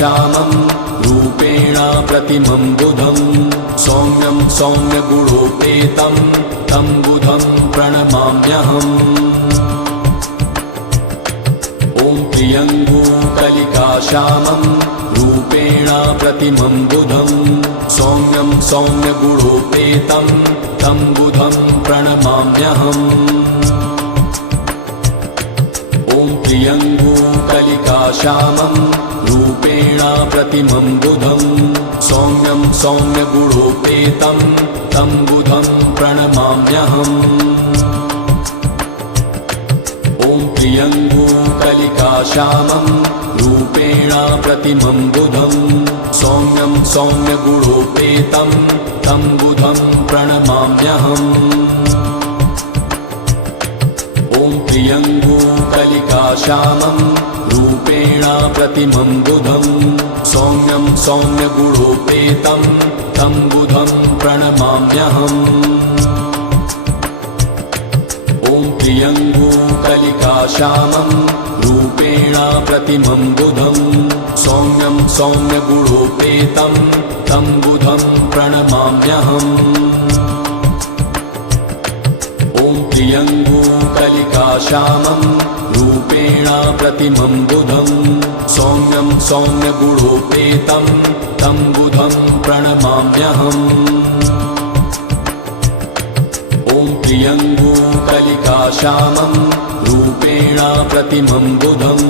श्यामं रूपेण प्रतिमं बुधं सौम्यं सौम्यगुणोपेतं तं बुधं प्रणमाम्यहम्। ॐ प्रियङ्गुकलिकाश्यामं रूपेण प्रतिमं बुधं सौम्यं सौम्यगुणोपेतं तं बुधं प्रणमाम्यहम्। ॐ प्रियङ्गुकलिकाश्यामं रूपेण प्रतिमं बुधं सौम्यं सौम्यगुणोपेतं तं बुधं प्रणमाम्यहम्। ॐ प्रियङ्गुकलिकाश्यामं रूपेण प्रतिमं बुधं सौम्यं सौम्यगुणोपेतं तं बुधं प्रणमाम्यहम्। ॐ प्रियङ्गुकलिकाश्यामं रूपेण प्रतिमं बुधं सौम्यं सौम्यगुणोपेतं तं बुधं प्रणमाम्यहम्। ॐ प्रियङ्गुकलिकाश्यामं रूपेण प्रतिमं बुधं सौम्यं सौम्यगुणोपेतं तं बुधं प्रणमाम्यहम्। ॐ प्रियङ्गुकलिकाश्यामं रूपेण प्रतिमं बुधं सौम्यं सौम्यगुणोपेतं तं बुधं प्रणमाम्यहम्। ॐ प्रियङ्गुकलिकाश्यामं रूपेण प्रतिमं बुधं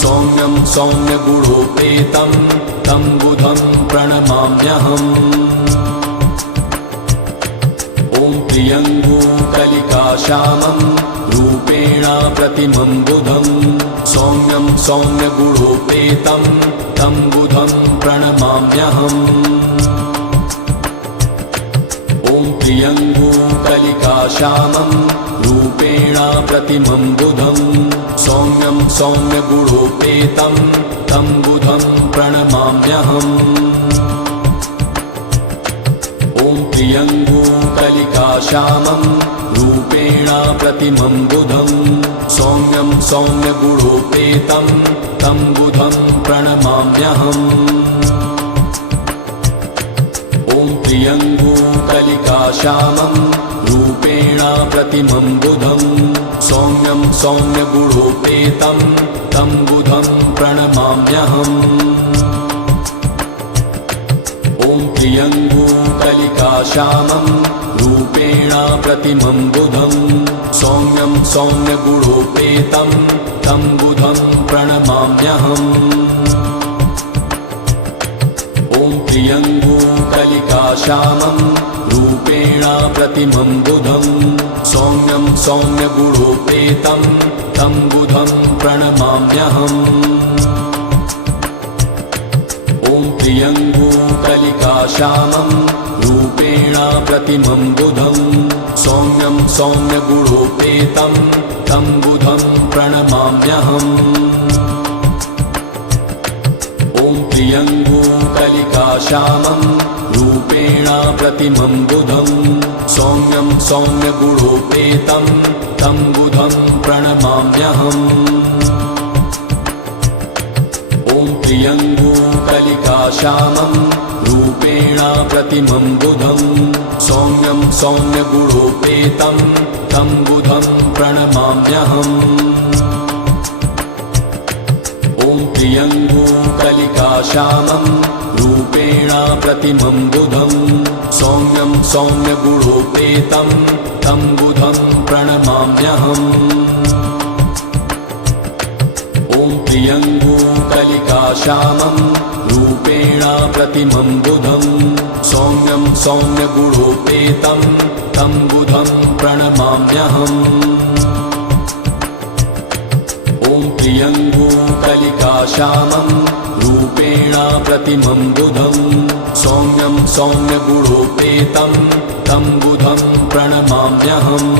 सौम्यं सौम्यगुणोपेतं तं बुधं प्रणमाम्यहम्। ॐ प्रियङ्गुकलिकाश्यामं रूपेण प्रतिमं बुधं सौम्यं सौम्यगुणोपेतं तं बुधं प्रणमाम्यहम्। ॐ प्रियङ्गुकलिकाश्यामं रूपेण प्रतिमं बुधं सौम्यं सौम्यगुणोपेतं तं बुधं प्रणमाम्यहम्। ॐ प्रियङ्गुकलिकाश्यामं रूपेण प्रतिमं बुधं सौम्यं सौम्यगुणोपेतं तं बुधं प्रणमाम्यहम्। ॐ प्रियङ्गुकलिकाश्यामं रूपेण प्रतिमं बुधं सौम्यं सौम्यगुणोपेतं तं बुधं प्रणमाम्यहम्। ॐ प्रियङ्गुकलिकाश्यामं रूपेण प्रतिमं बुधं सौम्यं सौम्यगुणोपेतं तं बुधं प्रणमाम्यहम्। ॐ प्रियङ्गुकलिकाश्यामं रूपेण प्रतिमं बुधं सौम्यं सौम्यगुणोपेतं तं बुधं प्रणमाम्यहम्। ॐ प्रियङ्गुकलिकाश्यामं रूपेण प्रतिमं बुधं सौम्यं सौम्यगुणोपेतं तं बुधं प्रणमाम्यहम्। ॐ प्रियङ्गुकलिकाश्यामं रूपेण प्रतिमं बुधं सौम्यं सौम्यगुणोपेतं तं बुधं प्रणमाम्यहम्। ॐ प्रियङ्गुकलिकाश्यामं रूपेण प्रतिमं बुधं सौम्यं सौम्यगुणोपेतं तं बुधं प्रणमाम्यहम्। ॐ प्रियङ्गुकलिकाश्यामं रूपेण प्रतिमं बुधं सौम्यं सौम्यगुणोपेतं तं बुधं प्रणमाम्यहम्। ॐ प्रियङ्गुकलिकाश्यामं रूपेण प्रतिमं बुधं सौम्यं सौम्यगुणोपेतं तं बुधं प्रणमाम्यहम्। ॐ प्रियङ्गुकलिकाश्यामं रूपेण प्रतिमं बुधं सौम्यं सौम्यगुणोपेतं तं बुधं प्रणमाम्यहम्।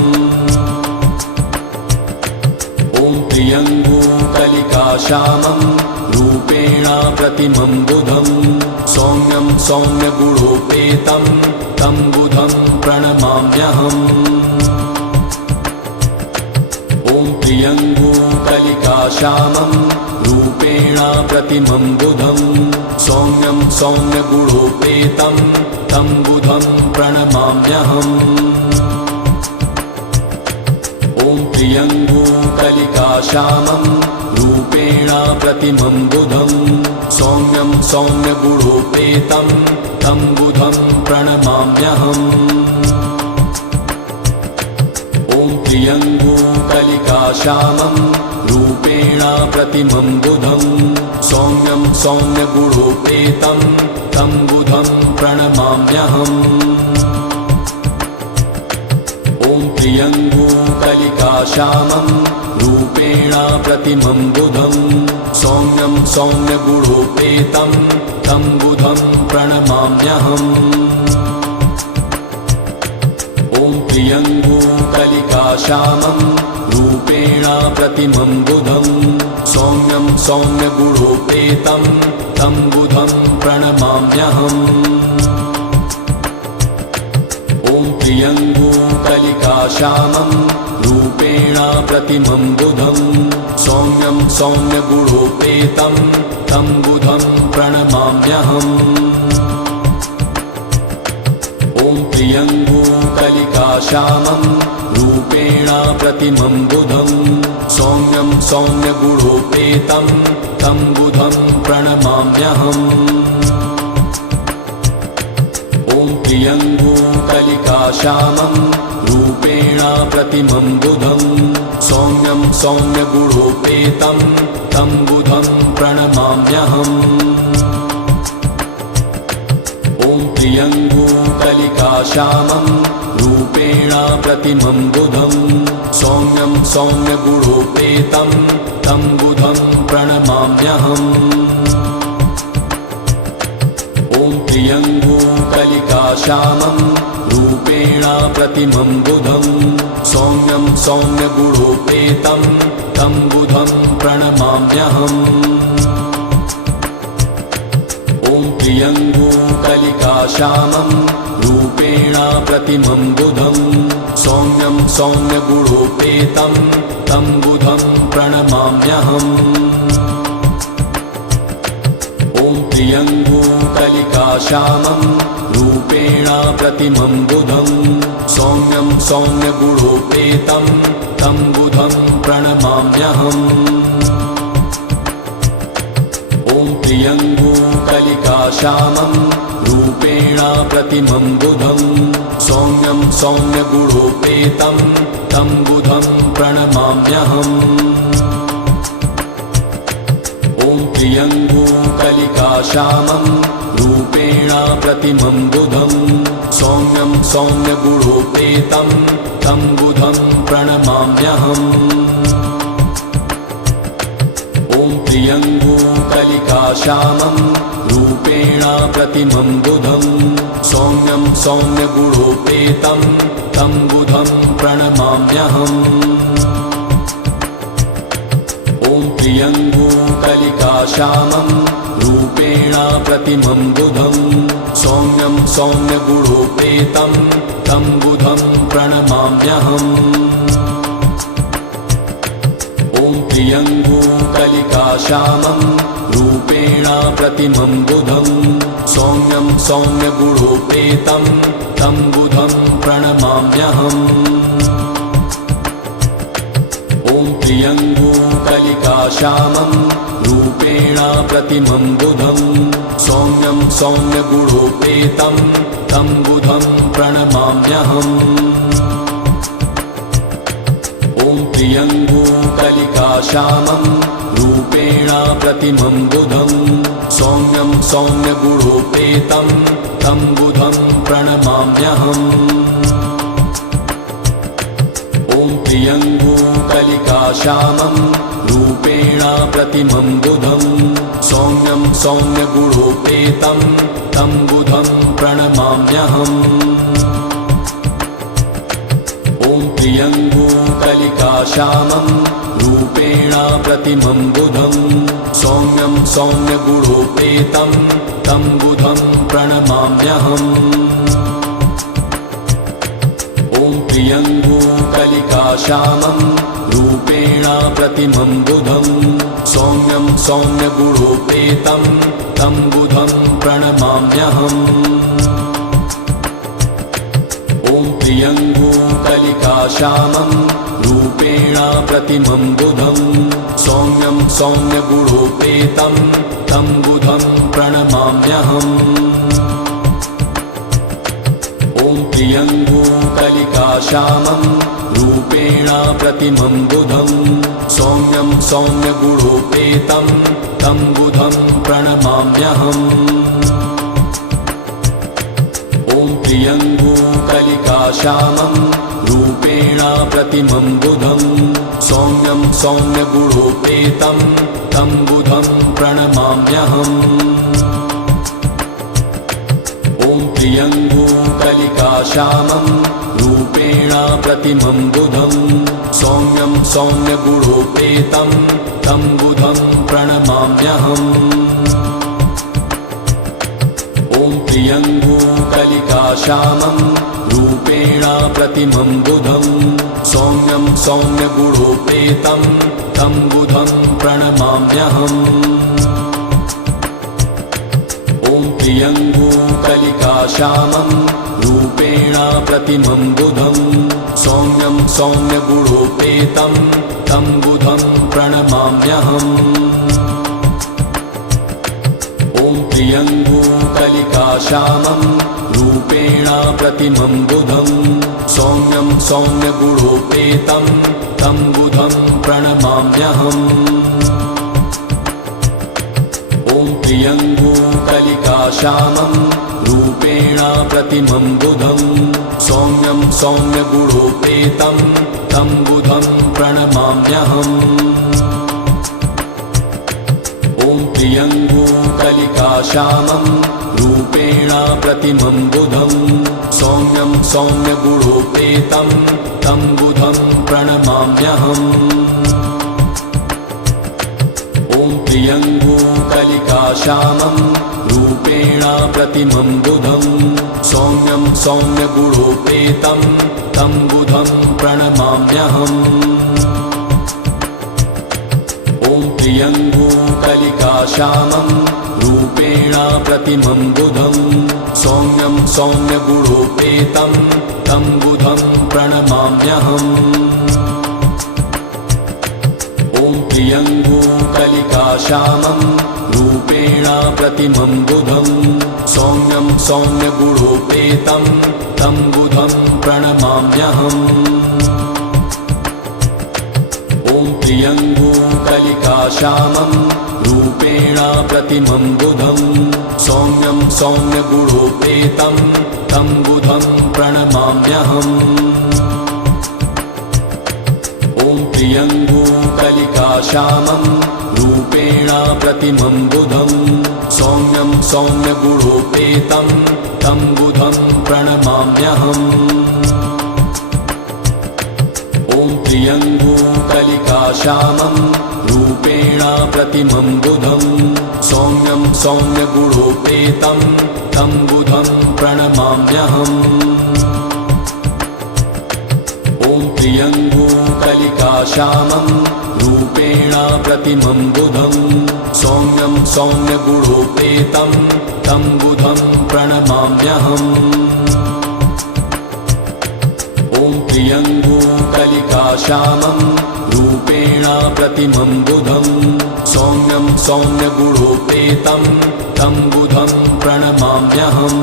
ॐ प्रियङ्गुकलिकाश्यामं रूपेण प्रतिमं बुधं सौम्यं सौम्यगुणोपेतं तं बुधं प्रणमाम्यहम्। ॐ प्रियङ्गुकलिकाश्यामं कलिकाश्यामं रूपेण प्रतिमं बुधं सौम्यं सौम्यगुणोपेतं तं बुधं प्रणमाम्यहम्। ॐ प्रियङ्गुकलिकाश्यामं रूपेण प्रतिमं बुधं सौम्यं सौम्यगुणोपेतं तं बुधं प्रणमाम्यहम्। ॐ प्रियङ्गुकलिकाश्यामं रूपेण प्रतिमं बुधं सौम्यं सौम्यगुणोपेतं तं बुधं प्रणमाम्यहम्। ॐ प्रियङ्गुकलिकाश्यामं रूपेण प्रतिमं बुधं सौम्यं सौम्यगुणोपेतं तं बुधं प्रणमाम्यहम्। ॐ प्रियङ्गुकलिकाश्यामं रूपेण प्रतिमं बुधं सौम्यं सौम्यगुणोपेतं तं बुधं प्रणमाम्यहम्। ॐ प्रियङ्गुकलिकाश्यामं रूपेण प्रतिमं बुधं सौम्यं सौम्यगुणोपेतं तं बुधं प्रणमाम्यहम्। ॐ प्रियङ्गुकलिकाश्यामं रूपेण प्रतिमं बुधं सौम्यं सौम्यगुणोपेतं तं बुधं प्रणमाम्यहम्। ॐ प्रियङ्गुकलिकाश्यामं रूपेण प्रतिमं बुधं सौम्यं सौम्यगुणोपेतं तं बुधं प्रणमाम्यहम्। ॐ प्रियङ्गुकलिकाश्यामं रूपेण प्रतिमं बुधं सौम्यं सौम्यगुणोपेतं तं बुधं प्रणमाम्यहम्। ॐ प्रियङ्गुकलिकाश्यामं रूपेण प्रतिमं बुधं सौम्यं सौम्यगुणोपेतं तं बुधं प्रणमाम्यहम्। ॐ प्रियङ्गुकलिकाश्यामं रूपेण प्रतिमं बुधं सौम्यं सौम्यगुणोपेतं तं बुधं प्रणमाम्यहम्। ॐ प्रियङ्गुकलिकाश्यामं रूपेण प्रतिमं बुधं सौम्यं सौम्यगुणोपेतं तं बुधं प्रणमाम्यहम्। ॐ प्रियङ्गुकलिकाश्यामं रूपेण प्रतिमं बुधं सौम्यं सौम्यगुणोपेतं तं बुधं प्रणमाम्यहम्। ॐ प्रियङ्गुकलिकाश्यामं रूपेण प्रतिमं बुधं सौम्यं सौम्यगुणोपेतं तं बुधं प्रणमाम्यहम्। ॐ प्रियङ्गुकलिकाश्यामं रूपेण प्रतिमं बुधं सौम्यं सौम्यगुणोपेतं तं बुधं प्रणमाम्यहम्। ॐ प्रियङ्गुकलिकाश्यामं रूपेण प्रतिमं बुधं सौम्यं सौम्यगुणोपेतं तं बुधं प्रणमाम्यहम्। ॐ प्रियङ्गुकलिकाश्यामं रूपेण प्रतिमं बुधं सौम्यं सौम्यगुणोपेतं तं बुधं प्रणमाम्यहम्। ॐ प्रियङ्गुकलिकाश्यामं रूपेण प्रतिमं बुधं सौम्यं सौम्यगुणोपेतं तं बुधं प्रणमाम्यहम्। ॐ प्रियङ्गुकलिकाश्यामं रूपेण प्रतिमं बुधं सौम्यं सौम्यगुणोपेतं तं बुधं प्रणमाम्यहम्। ॐ प्रियङ्गुकलिकाश्यामं रूपेण प्रतिमं बुधं सौम्यं सौम्यगुणोपेतं तं बुधं प्रणमाम्यहम्। ॐ प्रियङ्गुकलिकाश्यामं रूपेण प्रतिमं बुधं सौम्यं सौम्यगुणोपेतं तं बुधं प्रणमाम्यहम्। ॐ प्रियङ्गुकलिकाश्यामं रूपेण प्रतिमं बुधं सौम्यं सौम्यगुणोपेतं तं बुधं प्रणमाम्यहम् ॐ प्रियङ्गुकलिकाश्यामं रूपेण प्रतिमं बुधं सौम्यं सौम्यगुणोपेतं तं बुधं प्रणमाम्यहम् ॐ प्रियङ्गुकलिकाश्यामं रूपेण प्रतिमं बुधं सौम्यं सौम्यगुणोपेतं तं बुधं प्रणमाम्यहम् ॐ प्रियङ्गुकलिकाश्यामं रूपेण प्रतिमं बुधं सौम्यं सौम्यगुणोपेतं तं बुधं प्रणमाम्यहम् ॐ प्रियङ्गुकलिकाश्यामं रूपेण प्रतिमं बुधं सौम्यं सौम्यगुणोपेतं तं बुधं प्रणमाम्यहम् ॐ प्रियङ्गुकलिकाश्यामं रूपेण प्रतिमं बुधं सौम्यं सौम्यगुणोपेतं तं बुधं प्रणमाम्यहम् ॐ प्रियङ्गुकलिकाश्यामं रूपेण प्रतिमं बुधं सौम्यं सौम्यगुणोपेतं तं बुधं प्रणमाम्यहम् ॐ प्रियङ्गुकलिकाश्यामं रूपेण प्रतिमं बुधं सौम्यं सौम्यगुणोपेतं तं बुधं प्रणमाम्यहम् ॐ प्रियङ्गुकलिकाश्यामं रूपेण प्रतिमं बुधं सौम्यं सौम्यगुणोपेतं तं बुधं प्रणमाम्यहम् ॐ प्रियङ्गुकलिकाश्यामं रूपेण प्रतिमं बुधं सौम्यं सौम्यगुणोपेतं तं बुधं प्रणमाम्यहम् ॐ प्रियङ्गुकलिकाश्यामं रूपेण प्रतिमं बुधं सौम्यं सौम्यगुणोपेतं तं बुधं प्रणमाम्यहम् ॐ प्रियङ्गुकलिकाश्यामं रूपेण प्रतिमं बुधं सौम्यं सौम्यगुणोपेतं तं बुधं प्रणमाम्यहम् ॐ प्रियङ्गुकलिकाश्यामं रूपेण प्रतिमं बुधं सौम्यं सौम्यगुणोपेतं तं बुधं प्रणमाम्यहम् ॐ प्रियङ्गुकलिकाश्यामं रूपेण प्रतिमं बुधं सौम्यं सौम्यगुणोपेतं तं बुधं प्रणमाम्यहम् ॐ प्रियङ्गुकलिकाश्यामं रूपेण प्रतिमं बुधं सौम्यं सौम्यगुणोपेतं तं बुधं प्रणमाम्यहम् ॐ प्रियङ्गुकलिकाश्यामं रूपेण प्रतिमं बुधं सौम्यं सौम्यगुणोपेतं तं बुधं प्रणमाम्यहम् ॐ प्रियङ्गुकलिकाश्यामं रूपेण प्रतिमं बुधं सौम्यं सौम्यगुणोपेतं तं बुधं प्रणमाम्यहम् ॐ प्रियङ्गुकलिकाश्यामं रूपेण प्रतिमं बुधं सौम्यं सौम्यगुणोपेतं तं बुधं प्रणमाम्यहम्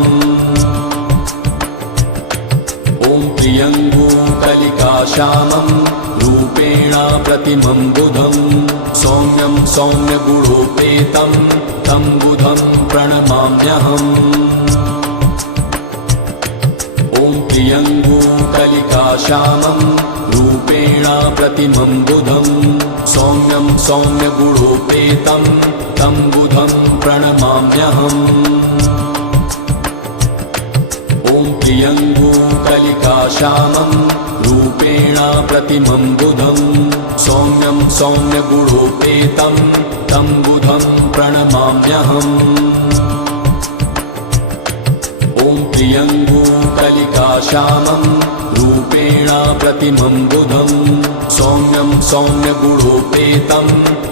ॐ प्रियङ्गुकलिकाश्यामं रूपेण प्रतिमं बुधं सौम्यं सौम्यगुणोपेतं तं बुधं प्रणमाम्यहम् ॐ प्रियङ्गुकलिकाश्यामं रूपेण प्रतिमं बुधं सौम्यं सौम्यगुणोपेतं तं बुधं प्रणमाम्यहम् ॐ प्रियङ्गुकलिकाश्यामं रूपेण प्रतिमं बुधं सौम्यं सौम्यगुणोपेतं तं बुधं प्रणमाम्यहम् ॐ प्रियङ्गुकलिकाश्यामं रूपेण प्रतिमं बुधं सौम्यं सौम्यगुणोपेतं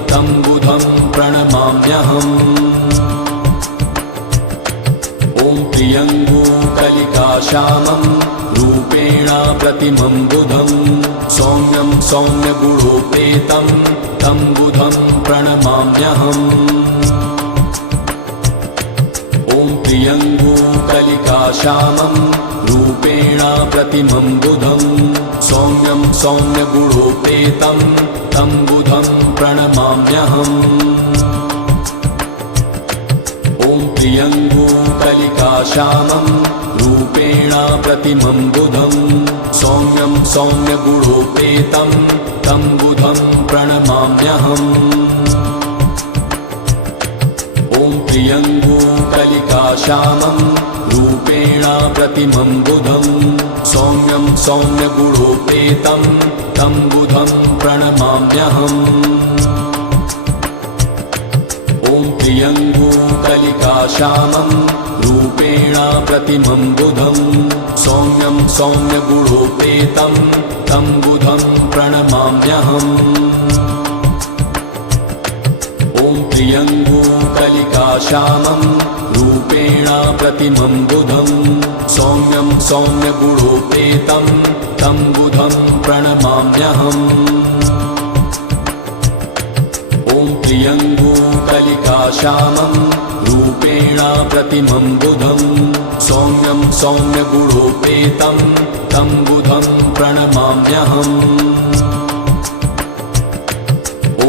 तं बुधं प्रणमाम्यहम् ॐ प्रियङ्गुकलिकाश्यामं रूपेण प्रतिमं बुधं सौम्यं सौम्यगुणोपेतं तं बुधं प्रणमाम्यहम् ॐ प्रियङ्गुकलिकाश्यामं रूपेण प्रतिमं बुधं सौम्यं सौम्यगुणोपेतं तं बुधं प्रणमाम्यहम् ॐ प्रियङ्गुकलिकाश्यामं रूपेण प्रतिमं बुधं सौम्यं सौम्यगुणोपेतं तं बुधं प्रणमाम्यहम् ॐ प्रियङ्गुकलिकाश्यामं रूपेण प्रतिमं बुधं सौम्यं सौम्यगुणोपेतं तं बुधं प्रणमाम्यहम् ॐ प्रियङ्गुकलिकाश्यामं रूपेण प्रतिमं बुधं सौम्यं सौम्यगुणोपेतं तं बुधं प्रणमाम्यहम् ॐ प्रियङ्गुकलिकाश्यामं रूपेण प्रतिमं बुधं सौम्यं सौम्यगुणोपेतं तं बुधं प्रणमाम्यहम् ॐ प्रियङ्गुकलिकाश्यामं रूपेण प्रतिमं बुधं सौम्यं सौम्यगुणोपेतं तं बुधं प्रणमाम्यहम्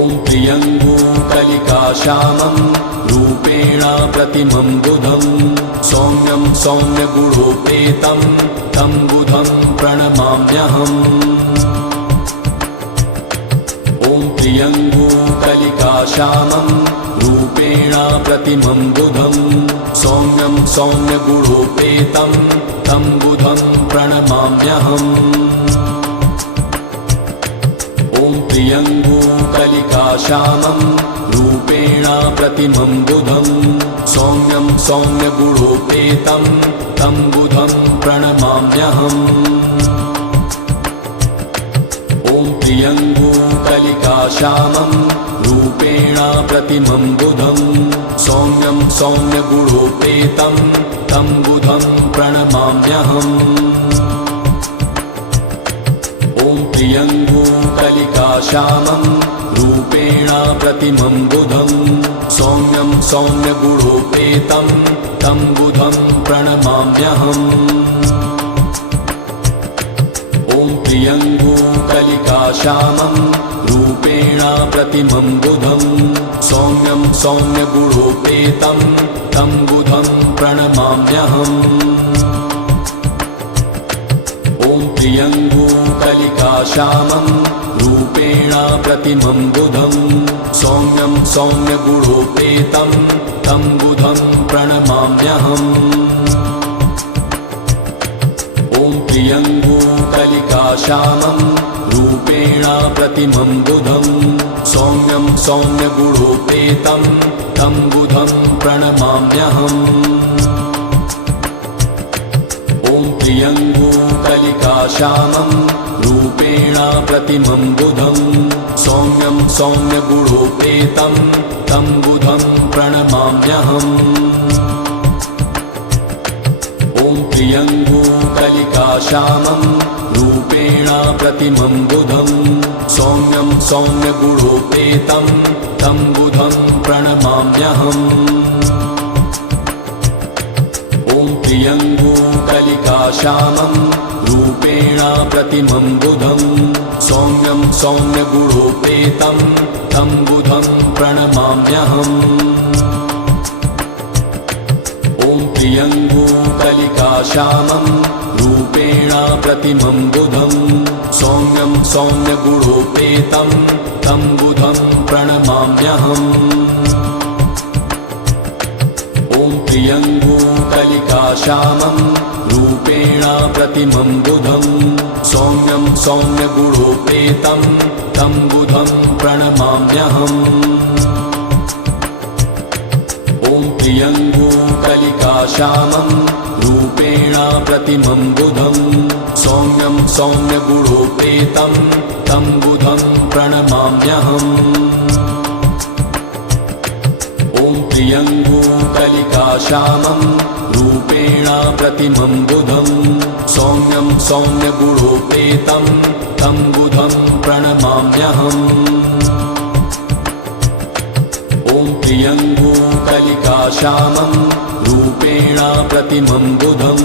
ॐ प्रियङ्गुकलिकाश्यामं रूपेण प्रतिमं बुधं सौम्यं सौम्यगुणोपेतं तं बुधं प्रणमाम्यहम् ॐ प्रियङ्गुकलिकाश्यामं रूपेण प्रतिमं बुधं सौम्यं सौम्यगुणोपेतं तं बुधं प्रणमाम्यहम् ॐ प्रियङ्गुकलिकाश्यामं रूपेण प्रतिमं बुधं सौम्यं सौम्यगुणोपेतं तं बुधं प्रणमाम्यहम् ॐ प्रियङ्गुकलिकाश्यामं रूपेण प्रतिमं बुधं सौम्यं सौम्यगुणोपेतं तं बुधं प्रणमाम्यहम् ॐ प्रियङ्गुकलिकाश्यामं रूपेण प्रतिमं बुधं सौम्यं सौम्यगुणोपेतं तं बुधं प्रणमाम्यहम् ॐ प्रियङ्गुकलिकाश्यामं रूपेण प्रतिमं बुधं सौम्यं सौम्यगुणोपेतं तं बुधं प्रणमाम्यहम् ॐ प्रियङ्गुकलिकाश्यामं रूपेण प्रतिमं बुधं सौम्यं सौम्यगुणोपेतं तं बुधं प्रणमाम्यहम् ॐ प्रियङ्गुकलिकाश्यामं रूपेण प्रतिमं बुधं सौम्यं सौम्यगुणोपेतं तं बुधं प्रणमाम्यहम् ॐ प्रियङ्गुकलिकाश्यामं रूपेण प्रतिमं बुधं सौम्यं सौम्यगुणोपेतं तं बुधं प्रणमाम्यहम् ॐ प्रियङ्गुकलिकाश्यामं रूपेण प्रतिमं बुधं सौम्यं सौम्यगुणोपेतं तं बुधं प्रणमाम्यहम् ॐ प्रियङ्गुकलिकाश्यामं रूपेण प्रतिमं बुधं सौम्यं सौम्यगुणोपेतं तं बुधं प्रणमाम्यहम् ॐ प्रियङ्गुकलिकाश्यामं रूपेण प्रतिमं बुधं सौम्यं सौम्यगुणोपेतं तं बुधं प्रणमाम्यहम् ॐ प्रियङ्गुकलिकाश्यामं रूपेण प्रतिमं बुधं सौम्यं सौम्यगुणोपेतं तं बुधं प्रणमाम्यहम् ॐ प्रियङ्गुकलिकाश्यामं रूपेण प्रतिमं बुधं सौम्यं सौम्यगुणोपेतं तं बुधं प्रणमाम्यहम् ॐ प्रियङ्गुकलिकाश्यामं रूपेण प्रतिमं बुधं सौम्यं सौम्यगुणोपेतं तं बुधं प्रणमाम्यहम् ॐ प्रियङ्गुकलिकाश्यामं रूपेण प्रतिमं बुधं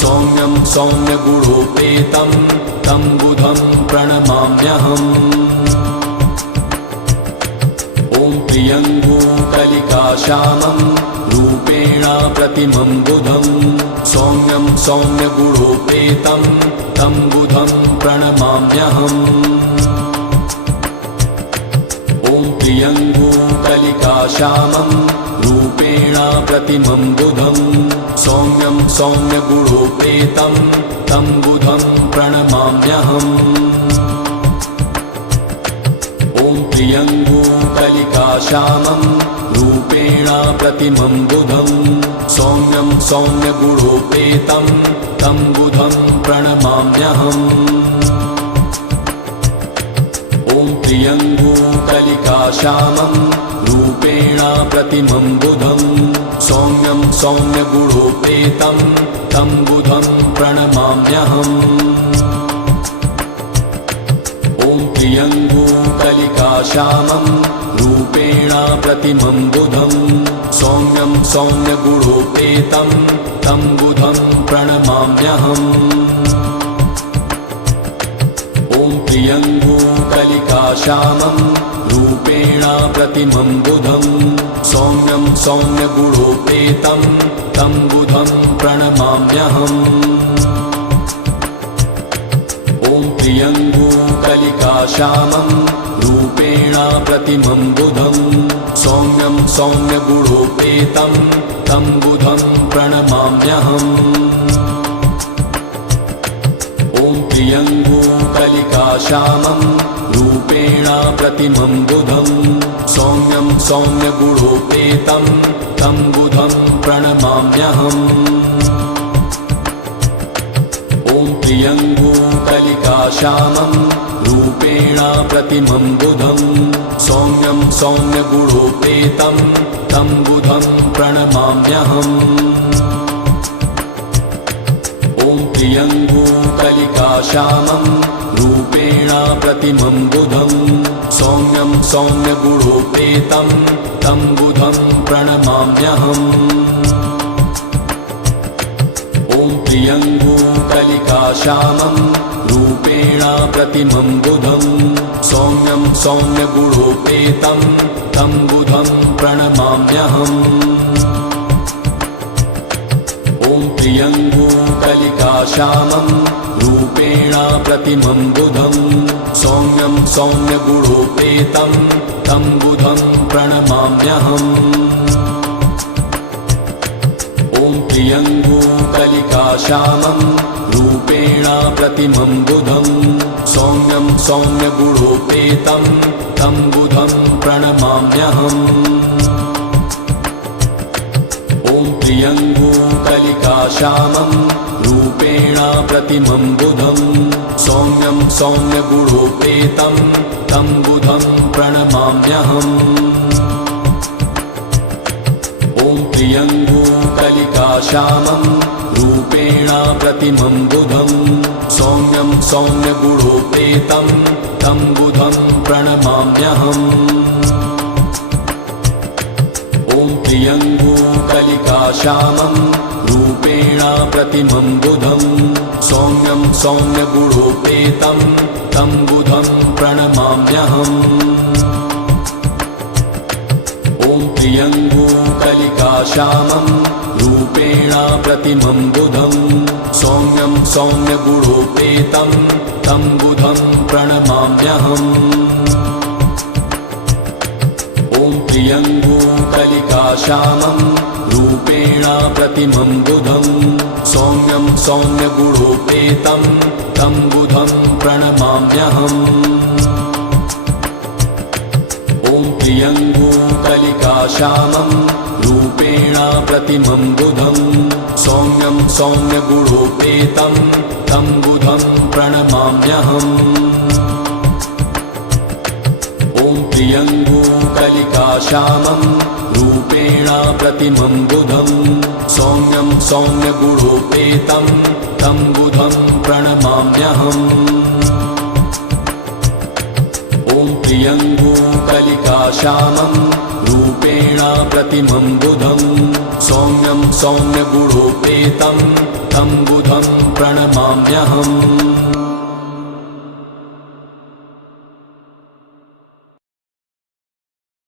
सौम्यं सौम्यगुणोपेतं तं बुधं प्रणमाम्यहम् ॐ प्रियङ्गुकलिकाश्यामं रूपेण प्रतिमं बुधं सौम्यं सौम्यगुणोपेतं तं बुधं प्रणमाम्यहम् ॐ प्रियङ्गुकलिकाश्यामं रूपेण प्रतिमं बुधं सौम्यं सौम्यगुणोपेतं तं बुधं प्रणमाम्यहम् ॐ प्रियङ्गुकलिकाश्यामं रूपेण प्रतिमं बुधं सौम्यं सौम्यगुणोपेतं तं बुधं प्रणमाम्यहम् ॐ प्रियङ्गुकलिकाश्यामं रूपेण प्रतिमं बुधं सौम्यं सौम्यगुणोपेतं तं बुधं प्रणमाम्यहम् ॐ प्रियङ्गुकलिकाश्यामं रूपेण प्रतिमं बुधं सौम्यं सौम्यगुणोपेतं तं बुधं प्रणमाम्यहम् ॐ प्रियङ्गुकलिकाश्यामं रूपेण प्रतिमं बुधं सौम्यं सौम्यगुणोपेतं तं बुधं प्रणमाम्यहम् ॐ प्रियङ्गुकलिकाश्यामं रूपेण प्रतिमं बुधं सौम्यं सौम्यगुणोपेतं तं बुधं प्रणमाम्यहम् ॐ प्रियङ्गुकलिकाश्यामं रूपेण प्रतिमं बुधं सौम्यं सौम्यगुणोपेतं तं बुधं प्रणमाम्यहम् ॐ प्रियङ्गुकलिकाश्यामं रूपेण प्रतिमं बुधं सौम्यं सौम्यगुणोपेतं तं बुधं प्रणमाम्यहम् ॐ प्रियङ्गुकलिकाश्यामं रूपेण प्रतिमं बुधं सौम्यं सौम्यगुणोपेतं तं बुधं प्रणमाम्यहम् ॐ प्रियङ्गुकलिकाश्यामं रूपेण प्रतिमं बुधं सौम्यं सौम्यगुणोपेतं तं बुधं प्रणमाम्यहम् ॐ प्रियङ्गुकलिकाश्यामं रूपेण प्रतिमं बुधं सौम्यं सौम्यगुणोपेतं तं बुधं प्रणमाम्यहम् ॐ प्रियङ्गुकलिकाश्यामं रूपेण प्रतिमं बुधं सौम्यं सौम्यगुणोपेतं तं बुधं प्रणमाम्यहम् ॐ प्रियङ्गुकलिकाश्यामं रूपेण प्रतिमं बुधं सौम्यं सौम्यगुणोपेतं तं बुधं प्रणमाम्यहम् ॐ प्रियङ्गुकलिकाश्यामं रूपेण प्रतिमं बुधं सौम्यं सौम्यगुणोपेतं तं बुधं प्रणमाम्यहम् ॐ प्रियङ्गुकलिकाश्यामं रूपेण प्रतिमं बुधं सौम्यं सौम्यगुणोपेतं तं बुधं प्रणमाम्यहम् ॐ प्रियङ्गुकलिकाश्यामं रूपेण प्रतिमं बुधं सौम्यं सौम्यगुणोपेतं तं बुधं प्रणमाम्यहम् ॐ प्रियङ्गुकलिकाश्यामं रूपेण प्रतिमं बुधं सौम्यं सौम्यगुणोपेतं तं बुधं प्रणमाम्यहम् ॐ प्रियङ्गुकलिकाश्यामं रूपेण प्रतिमं बुधं सौम्यं सौम्यगुणोपेतं तं बुधं प्रणमाम्यहम् कलिकाश्यामं रूपेण प्रतिमं बुधं सौम्यं सौम्यगुणोपेतं तं बुधं प्रणमाम्यहम् ॐ प्रियङ्गुकलिकाश्यामं रूपेण प्रतिमं बुधं सौम्यं सौम्यगुणोपेतं तं बुधं प्रणमाम्यहम्